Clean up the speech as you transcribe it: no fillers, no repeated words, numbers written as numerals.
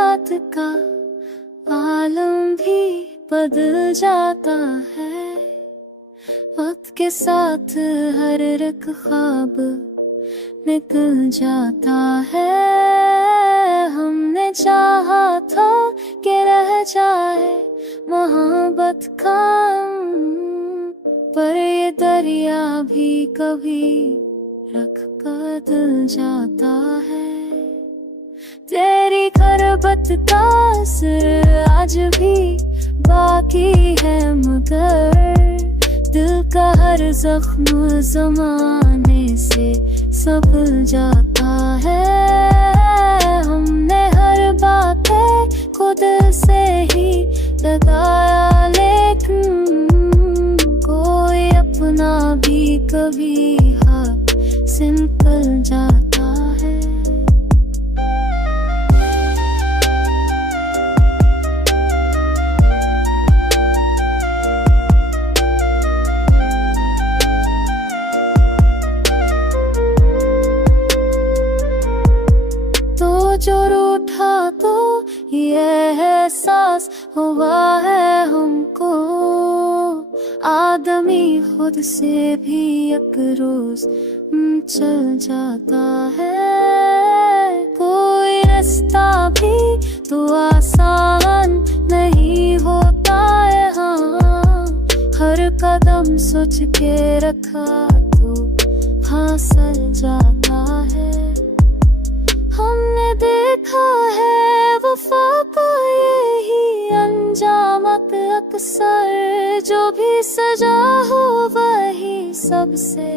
रात का आलम भी बदल जाता है। वक्त के साथ हर एक ख्वाब निकल जाता है। हमने चाहा था कि रह जाए मोहब्बत का, पर ये दरिया भी कभी रख बदल जाता है। तेरी खरबत का असर आज भी बाकी है, मगर दिल का हर जख्म ज़माने से संभल जाता है। हमने हर बातें खुद से ही लगाया, लेकिन कोई अपना भी कभी हाथ से निकल जाता है। तो जो रूठा तो ये एहसास हुआ है हमको, आदमी खुद से भी एक रोज चल जाता है। कोई रास्ता भी तो आसान नहीं होता है, हाँ हर कदम सोच के रखा तो फासल जाता है। हमने देखा है वफा का यही अंजाम अक्सर, जो भी सजा हो वही सबसे